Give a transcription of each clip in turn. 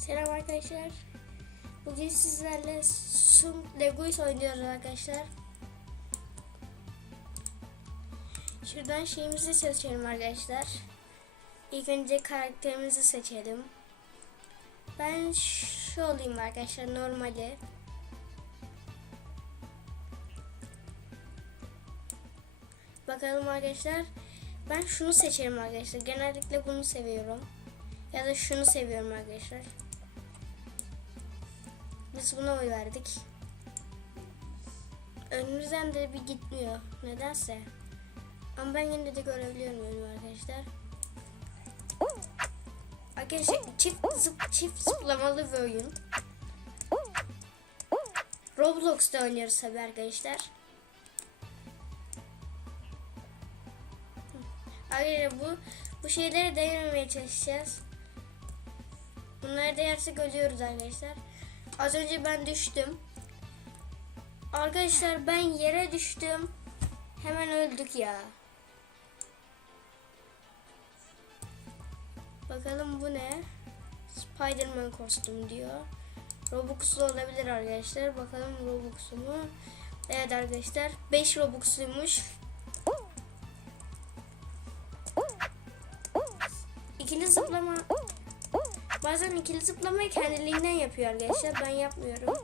Selam arkadaşlar. Bugün sizlerle Sun Lego'yu oynuyoruz arkadaşlar. Şuradan şeyimizi seçelim arkadaşlar. İlk önce karakterimizi seçelim. Ben şu olayım arkadaşlar normali. Bakalım arkadaşlar. Ben şunu seçerim arkadaşlar. Genellikle bunu seviyorum. Ya da şunu seviyorum arkadaşlar. Biz buna oy verdik. Önümüzden de bir gitmiyor. Nedense. Ama ben yine de görebiliyorum önümü arkadaşlar. Arkadaşlar çift zıp, çift zıplamalı bir oyun. Roblox'ta oynuyoruz tabi arkadaşlar. Arkadaşlar bu bu şeyleri denememeye çalışacağız. Bunları değersek ölüyoruz arkadaşlar. Az önce ben düştüm. Arkadaşlar ben yere düştüm. Hemen öldük ya. Bakalım bu ne? Spiderman kostüm diyor. Robux'lu olabilir arkadaşlar. Bakalım Robux'lu mu? Evet arkadaşlar 5 Robux'luymuş. İkili zıplama. Bazen ikili zıplamayı kendiliğinden yapıyor arkadaşlar. Ben yapmıyorum.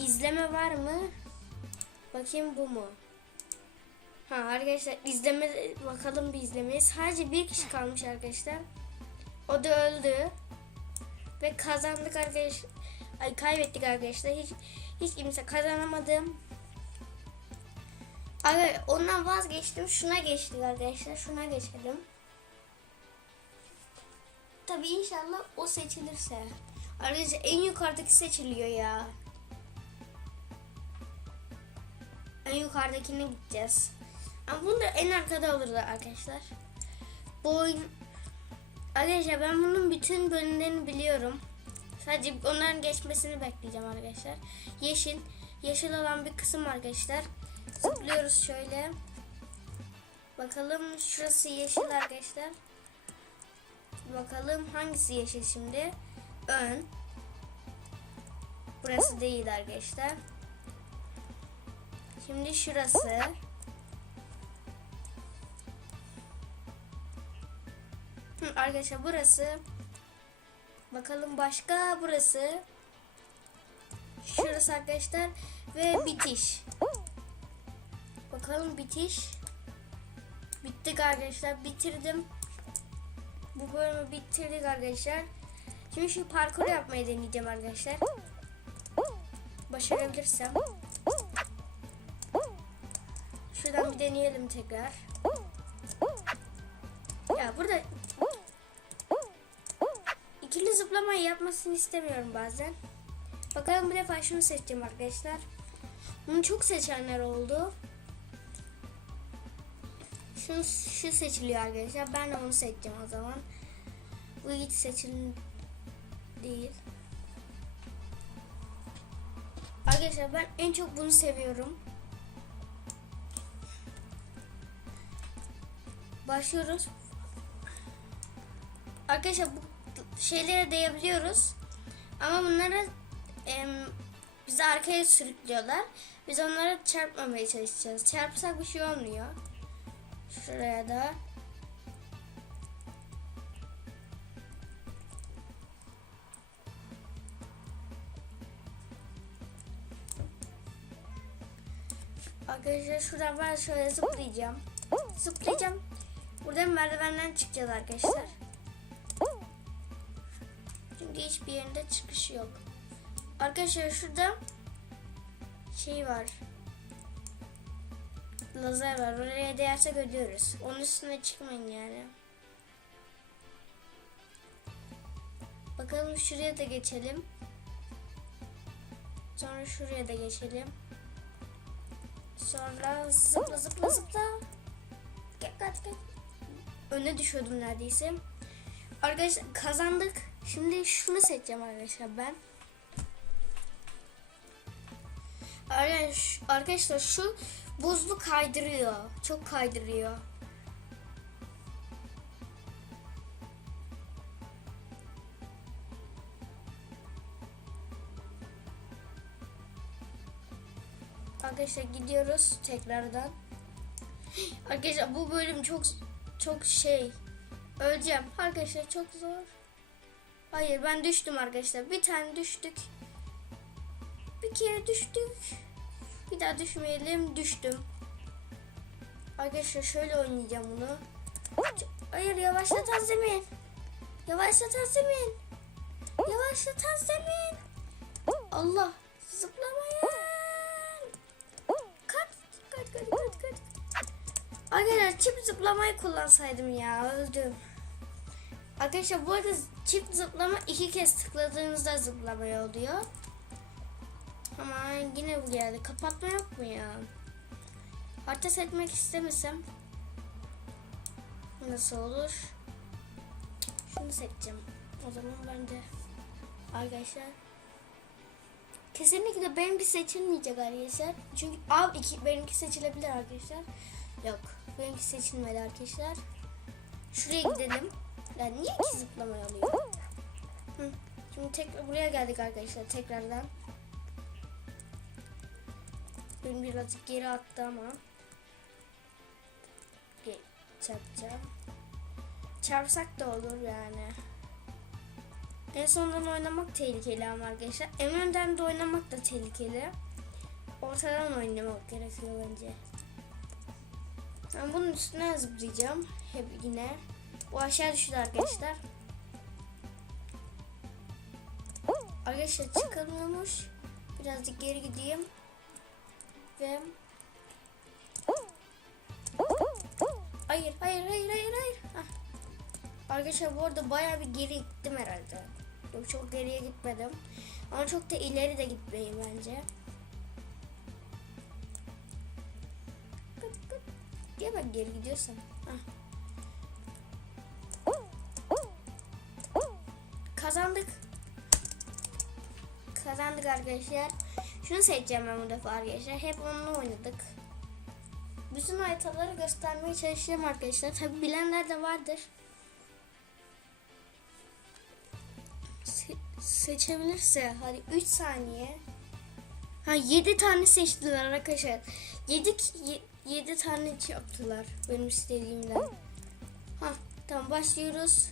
İzleme var mı? Bakayım bu mu? Ha arkadaşlar izleme bakalım bir izlemeye. Sadece bir kişi kalmış arkadaşlar. O da öldü. Ve kazandık arkadaşlar. Ay kaybettik arkadaşlar. Hiç hiç kimse kazanamadım. Abi ondan vazgeçtim. Şuna geçtik arkadaşlar. Şuna geçelim. Tabii inşallah o seçilirse. Arkadaşlar en yukarıdaki seçiliyor ya. En yukarıdakine gideceğiz. Ama bunu da en arkada olurdu arkadaşlar. Bu oyun... Arkadaşlar ben bunun bütün bölümlerini biliyorum. Sadece onların geçmesini bekleyeceğim arkadaşlar. Yeşil. Yeşil olan bir kısım arkadaşlar. Zıplıyoruz şöyle. Bakalım şurası yeşil arkadaşlar. Bakalım hangisi yeşil şimdi? Ön. Burası değil arkadaşlar. Şimdi şurası. Hı, arkadaşlar burası. Bakalım başka burası. Şurası arkadaşlar. Ve bitiş. Bakalım bitiş. Bittik arkadaşlar. Bitirdim. Bu bölümü bitirdik arkadaşlar. Şimdi şu parkur yapmayı deneyeceğim arkadaşlar. Başarabilirsem. Şuradan bir deneyelim tekrar. Ya burada ikili zıplamayı yapmasını istemiyorum bazen. Bakalım bu defa şunu seçeceğim arkadaşlar. Bunu çok seçenler oldu. Şu, şu seçiliyor arkadaşlar. Ben de onu seçeceğim o zaman. Bu hiç seçil değil. Arkadaşlar ben en çok bunu seviyorum. Başlıyoruz. Arkadaşlar bu şeylere değebiliyoruz. Ama bunları em, bizi arkaya sürüklüyorlar. Biz onlara çarpmamaya çalışacağız. Çarpsak bir şey olmuyor. Şuraya da. Arkadaşlar şuradan ben şöyle zıplayacağım. Zıplayacağım. Buradan merdivenden çıkacağız arkadaşlar. Çünkü hiçbir yerinde çıkış yok. Arkadaşlar şurada şey var. Lazer var. Oraya değersek ödüyoruz. Onun üstüne çıkmayın yani. Bakalım şuraya da geçelim. Sonra şuraya da geçelim. Sonra zıpla zıpla zıpla. Gel gel gel. Öne düşüyordum neredeyse. Arkadaşlar kazandık. Şimdi şunu seçeceğim arkadaşlar ben. Arkadaşlar şu Buzlu kaydırıyor. Çok kaydırıyor. Arkadaşlar gidiyoruz tekrardan. Arkadaşlar bu bölüm çok çok şey. Öleceğim. Arkadaşlar çok zor. Hayır ben düştüm arkadaşlar. Bir tane düştük. Bir kere düştük. Bir daha düşmeyelim. Düştüm. Arkadaşlar şöyle oynayacağım bunu. Hayır yavaşlatan zemin. Yavaşlatan zemin. Yavaşlatan zemin. Allah zıplamayın. Kaç kaç kaç kaç. Arkadaşlar çift zıplamayı kullansaydım ya öldüm. Arkadaşlar bu arada çift zıplama iki kez tıkladığınızda zıplamaya oluyor. Ama yine bu geldi. Kapatma yok mu ya? Harita seçmek istemesem nasıl olur? Şunu seçeceğim. O zaman ben de arkadaşlar kesinlikle benimki seçilmeyecek arkadaşlar. Çünkü ab iki benimki seçilebilir arkadaşlar. Yok. Benimki seçilmedi arkadaşlar. Şuraya gidelim. Ya niye ki zıplama alıyor? Hı. Şimdi tekrar buraya geldik arkadaşlar tekrardan. Benim birazcık geri attı ama. Çarpacağım. Çarpsak da olur yani. En sondan oynamak tehlikeli ama arkadaşlar. En önden de oynamak da tehlikeli. Ortadan oynamak gerekiyor bence. Ben bunun üstüne zıplayacağım. Hep yine. Bu aşağı düştü arkadaşlar. Arkadaşlar çıkamıyormuş. Birazcık geri gideyim. Ve Hayır, hayır, hayır, hayır, hayır. Hah. Arkadaşlar bu arada bayağı bir geri gittim herhalde. Yok çok geriye gitmedim. Ama çok da ileri de gitmeyeyim bence. Kıt kıt. Diye bak geri gidiyorsam. Hah. Kazandık. Kazandık arkadaşlar. Şunu seçeceğim ben bu defa arkadaşlar. Hep onunla oynadık. Bütün haritaları göstermeye çalışacağım arkadaşlar. Tabi bilenler de vardır. Se- seçebilirse hadi 3 saniye. Ha 7 tane seçtiler arkadaşlar. 7 7 tane yaptılar benim istediğimden. Ha tamam başlıyoruz.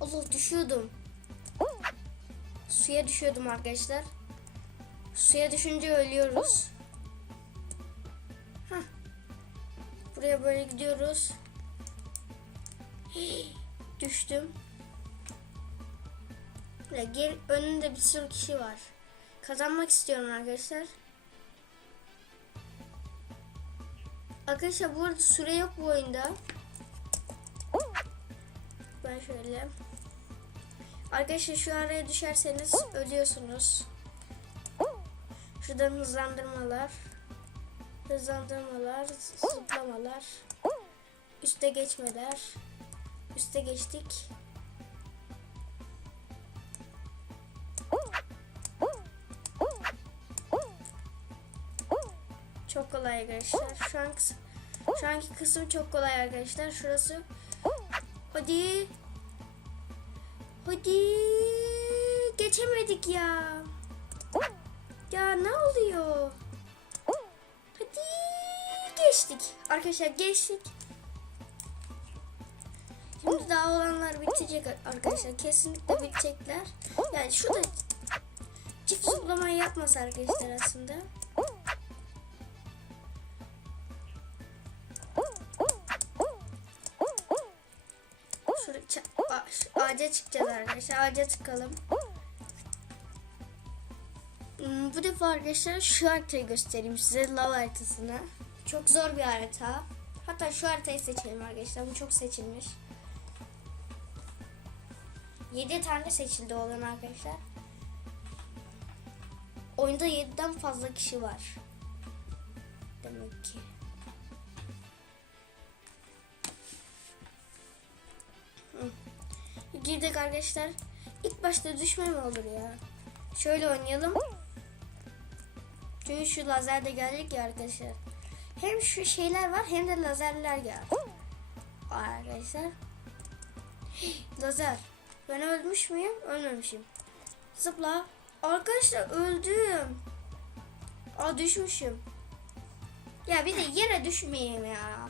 Allah düşüyordum. Suya düşüyordum arkadaşlar. Suya düşünce ölüyoruz. Hah. Buraya böyle gidiyoruz. Hii, düştüm. Ve geri, önünde bir sürü kişi var. Kazanmak istiyorum arkadaşlar. Arkadaşlar bu arada süre yok bu oyunda. Ben şöyle. Arkadaşlar şu araya düşerseniz ölüyorsunuz. Şuradan hızlandırmalar. Hızlandırmalar, zıplamalar. Üste geçmeler. Üste geçtik. Çok kolay arkadaşlar. Şu an şu anki kısım çok kolay arkadaşlar. Şurası. Hadi. Hadi. Geçemedik ya. Ne oluyor? Hadi geçtik. Arkadaşlar geçtik. Şimdi daha olanlar bitecek arkadaşlar. Kesinlikle bitecekler. Yani şurada çift zıplamayı yapmasa arkadaşlar aslında. Şurada şu ağaca çıkacağız arkadaşlar. Ağaca çıkalım. Hmm, Bu defa arkadaşlar şu haritayı göstereyim size. Lav haritasını. Çok zor bir harita. Hatta şu haritayı seçelim arkadaşlar. Bu çok seçilmiş. 7 tane seçildi olan arkadaşlar. Oyunda 7'den fazla kişi var. Demek ki. Girdik arkadaşlar. İlk başta düşme mi olur ya? Şöyle oynayalım. Çünkü şu lazer de geldik ya arkadaşlar. Hem şu şeyler var hem de lazerler geldi. Arkadaşlar. Lazer. Ben ölmüş müyüm? Ölmemişim. Zıpla. Arkadaşlar öldüm. Aa düşmüşüm. Ya bir de yere düşmeyeyim ya.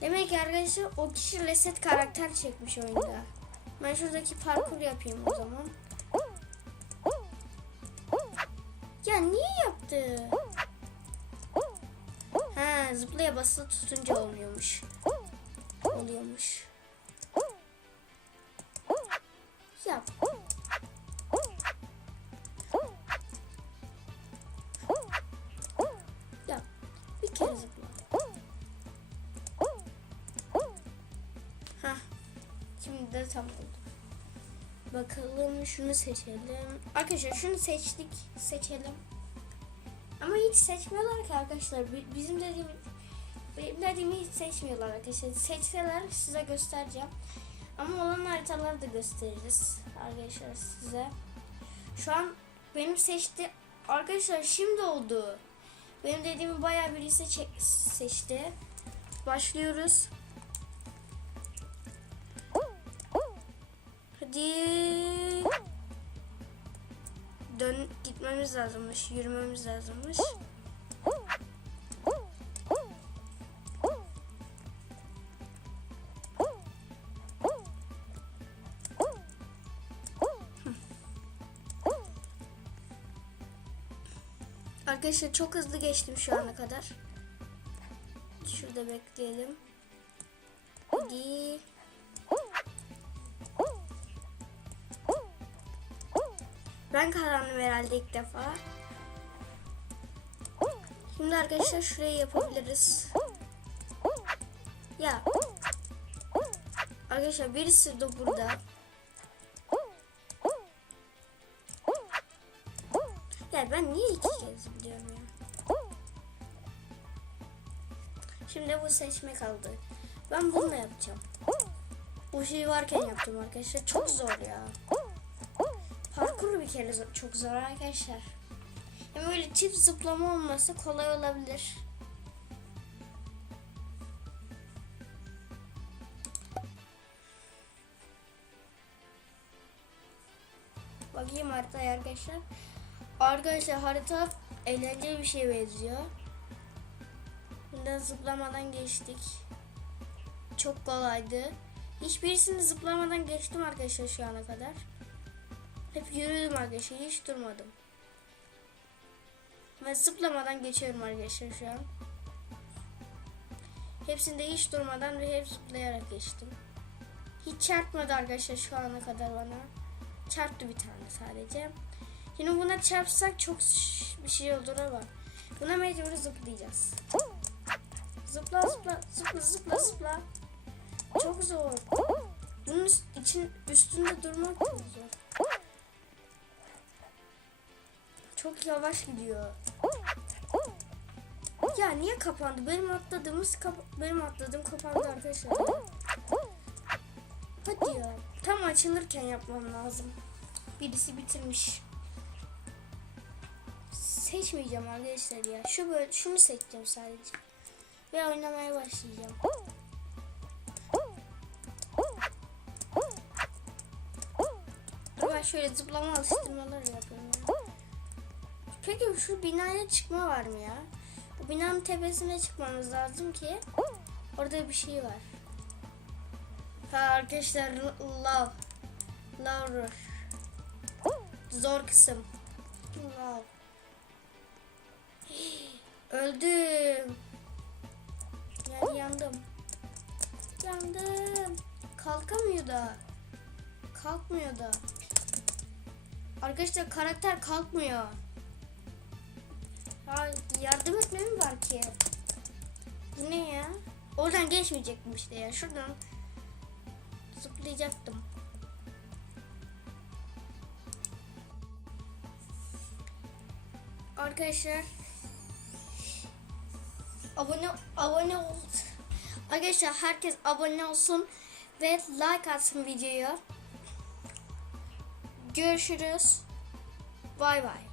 Demek ki arkadaşlar o kişi reset karakter çekmiş oyunda. Ben şuradaki parkur yapayım o zaman. Ya niye yaptı? Ha zıplaya basılı tutunca olmuyormuş. Oluyormuş. Yap. Yap. Bir kere zıpla. Hah. Şimdi de tam oldu. Bakalım şunu seçelim. Arkadaşlar şunu seçtik. Seçelim. Ama hiç seçmiyorlar ki arkadaşlar. Bi- Bizim dediğimiz benim dediğimi hiç seçmiyorlar arkadaşlar. Seçseler size göstereceğim. Ama olan haritaları da gösteririz arkadaşlar size. Şu an benim seçti arkadaşlar şimdi oldu. Benim dediğimi bayağı birisi seçti. Başlıyoruz. Hadi. Dön gitmemiz lazımmış, yürümemiz lazımmış. Arkadaşlar çok hızlı geçtim şu ana kadar. Şurada bekleyelim. Hadi. Ben kazandım herhalde ilk defa. Şimdi arkadaşlar şurayı yapabiliriz. Ya. Arkadaşlar birisi de burada. Ya ben niye iki kez biliyorum ya? Şimdi bu seçme kaldı. Ben bununla yapacağım. Bu şey varken yaptım arkadaşlar. Çok zor ya. Parkur bir kere çok zor arkadaşlar. Yani böyle çift zıplama olması kolay olabilir. Bakayım haritaya arkadaşlar. Arkadaşlar harita eğlenceli bir şeye benziyor. Bunda zıplamadan geçtik. Çok kolaydı. Hiçbirisini zıplamadan geçtim arkadaşlar şu ana kadar. Hep yürüdüm arkadaşlar. Hiç durmadım. Ben zıplamadan geçiyorum arkadaşlar şu an. Hepsinde hiç durmadan ve hep zıplayarak geçtim. Hiç çarpmadı arkadaşlar şu ana kadar bana. Çarptı bir tane sadece. Şimdi buna çarpsak çok bir şey olur ama buna mecbur zıplayacağız. Zıpla zıpla zıpla zıpla zıpla. Çok zor. Bunun için üstünde durmak çok zor. Çok yavaş gidiyor. Ya niye kapandı? Benim atladığımız kap- benim atladığım kapandı arkadaşlar. Hadi ya. Tam açılırken yapmam lazım. Birisi bitirmiş. Seçmeyeceğim arkadaşlar ya. Şu böyle şunu seçeceğim sadece. Ve oynamaya başlayacağım. Ama şöyle zıplama alıştırmaları yapıyorum ya. Peki şu binaya çıkma var mı ya? Bu binanın tepesine çıkmamız lazım ki orada bir şey var. Ha arkadaşlar love. Love. Zor kısım. Love. Öldüm. Yani yandım. Yandım. Kalkamıyor da. Kalkmıyor da. Arkadaşlar karakter kalkmıyor. Yardım etmem mi var ki? Bu ne ya? Oradan geçmeyecektim işte ya. Şuradan zıplayacaktım. Arkadaşlar abone abone ol. Arkadaşlar herkes abone olsun ve like atsın videoya. Görüşürüz. Bay bay.